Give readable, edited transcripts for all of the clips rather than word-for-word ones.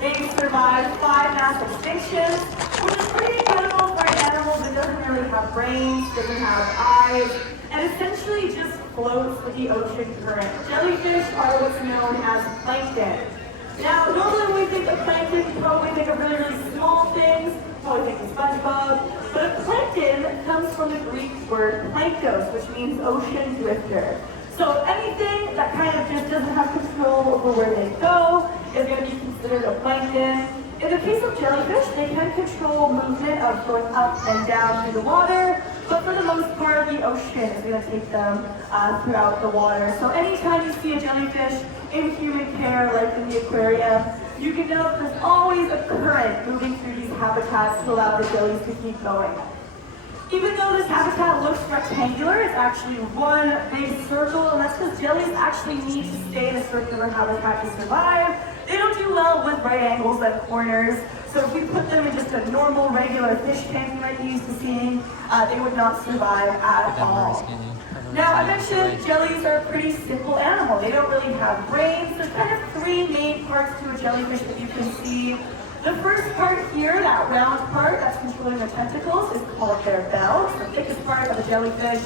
They survived 5 mass extinctions, which is pretty incredible for an animal that doesn't really have brains, doesn't have eyes, and essentially just floats with the ocean current. Jellyfish are what's known as plankton. Now, normally when we think of plankton, we probably think of really, really small things, probably think of SpongeBob, but plankton comes from the Greek word planktos, which means ocean drifter. So anything that kind of just doesn't have control over where they go is going to be considered a plankton. In the case of jellyfish, they can control movement of going up and down through the water, but for the most part, the ocean is going to take them throughout the water. So anytime you see a jellyfish in human care, like in the aquarium, you can know that there's always a current moving through these habitats to allow the jellies to keep going. Even though this habitat looks rectangular, it's actually one big circle, and that's because jellies actually need to stay in a circular habitat to survive. They don't do well with right angles and corners, so if we put them in just a normal, regular fish tank you might be used to seeing, they would not survive at all. Now, I mentioned jellies are a pretty simple animal. They don't really have brains. There's kind of 3 main parts to a jellyfish that you can see. The first part here, that round part that's controlling the tentacles, is called their bell. It's the thickest part of a jellyfish.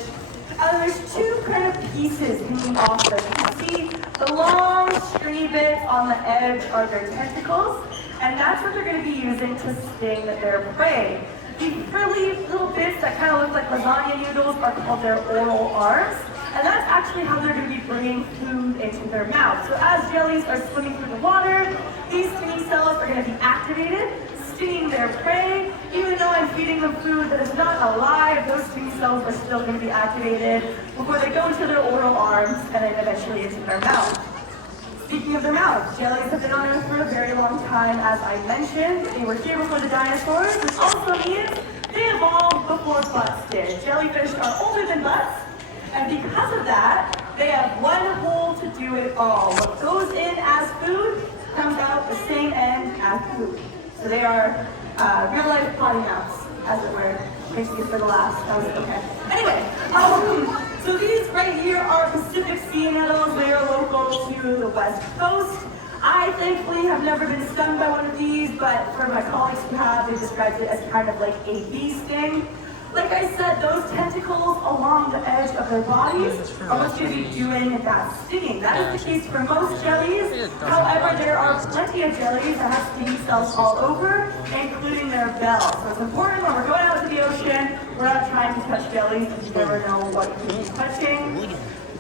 And there's 2 kind of pieces hanging off them. You can see the long stringy bits on the edge are their tentacles, and that's what they're going to be using to sting their prey. These frilly little bits that kind of look like lasagna noodles are called their oral arms, and that's actually how they're going to be bringing food into their mouth. So as jellies are swimming through the water, these stinging cells are going to be activated, stinging their prey. Even though I'm feeding them food that is not alive, those stinging cells are still going to be activated before they go into their oral arms and then eventually into their mouth. Speaking of their mouths, jellies have been on Earth for a very long time, as I mentioned. They were here before the dinosaurs, which also means they evolved before butts did. Jellyfish are older than butts, and because of that, they have one hole to do it all. What goes in as food comes out the same end as food. So they are real-life potty mouths, as it were. Makes me for the last. That was okay. Anyway, so these right here are Pacific sea nettles. They are local to the West Coast. I thankfully have never been stung by one of these, but for my colleagues who have, they described it as kind of like a bee sting. Like I said, those tentacles along the edge of their bodies are what's going to be doing that stinging. That is the case for most jellies. However, there are plenty of jellies that have stinging cells all over, including their bell. So it's important when we're going out to the ocean, we're not trying to touch jellies because you never know what you could be touching.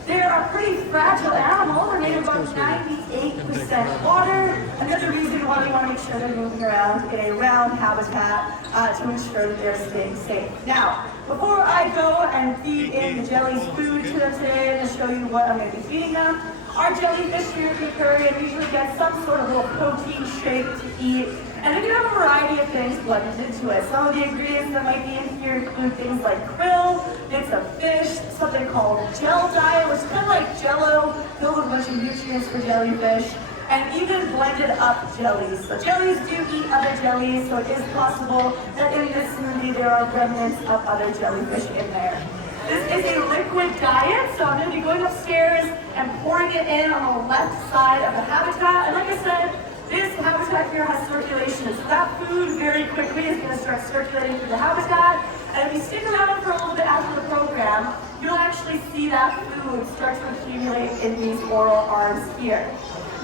They're a pretty fragile animal. They're made of about 98% water. Another reason why we want to make sure they're moving around in a round habitat to ensure that they're staying safe. Now, before I go and feed in the jellies food to them today, I'm going to show you what I'm going to be feeding them. Our jellyfish here at the aquarium usually get some sort of little protein shake to eat. And they can have a variety of things blended into it. Some of the ingredients that might be in here include things like krill, bits of fish, something called gel diet, which is kind of like jello, filled with a bunch of nutrients for jellyfish, and even blended up jellies. So jellies do eat other jellies, so it is possible that in this smoothie there are remnants of other jellyfish in there. This is a liquid diet, so I'm going to be going upstairs and pouring it in on the left side of the habitat. And like I said, this habitat here has circulation, so that food very quickly is going to start circulating through the habitat. And if you stick around for a little bit after the program, you'll actually see that food start to accumulate in these oral arms here.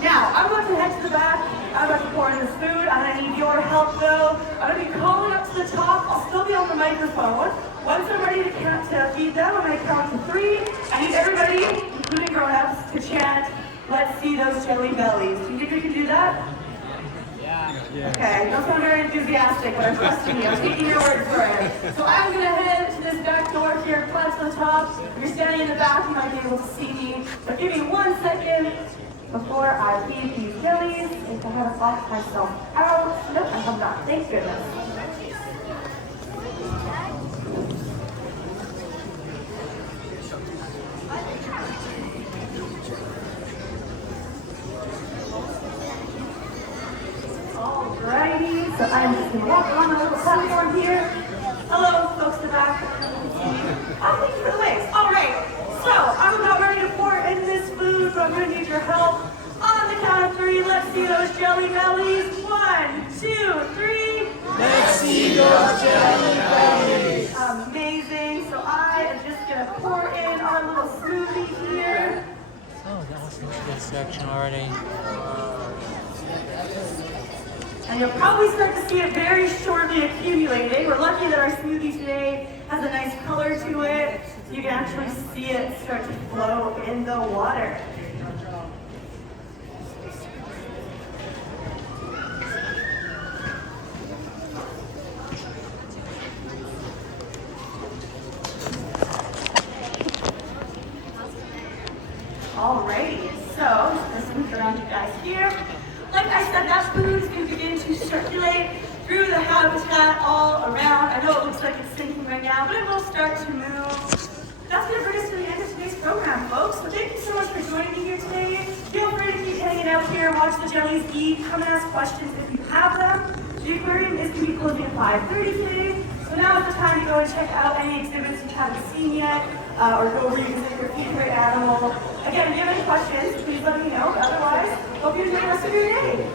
Now, I'm going to head to the back. I'm about to pour in this food. I'm going to need your help though. I'm going to be calling up to the top. I'll still be on the microphone. Once I'm ready to feed them, I'm going to count to 3. I need everybody, including grown-ups, to chant, "Let's see those jelly bellies." Do you think we can do that? Yeah. Okay, don't sound very enthusiastic, but I'm trusting you. I'm taking your word for it. So I'm going to head to this back door here, front to the top. If you're standing in the back, you might be able to see me. But give me 1 second before I feed these jellies. If I haven't locked myself out. Nope, I have not. Thank goodness. Alrighty, so I'm just going to walk on the little platform here. Hello, folks in the back. Thank you for the waves. Alright, so I'm about ready to pour in this food, but I'm going to need your help. On the count of 3, let's see those jelly bellies. 1, Amazing. So I am just gonna pour in our little smoothie here. Oh, that was into this section already. And you'll probably start to see it very shortly accumulating. We're lucky that our smoothie today has a nice color to it. You can actually see it start to flow in the water. Alrighty, so this one's around you guys here. Like I said, that food is going to begin to circulate through the habitat all around. I know it looks like it's sinking right now, but it will start to move. That's going to bring us to the end of today's program, folks. So thank you so much for joining me here today. Feel free to keep hanging out here, watch the jellies eat, come and ask questions if you have them. The aquarium is going to be closing at 5:30 today, so now is the time to go and check out any exhibits you haven't seen yet, or go revisit your favorite animal. Again, if you have any questions, please let me know. Otherwise, hope you enjoy the rest of your day.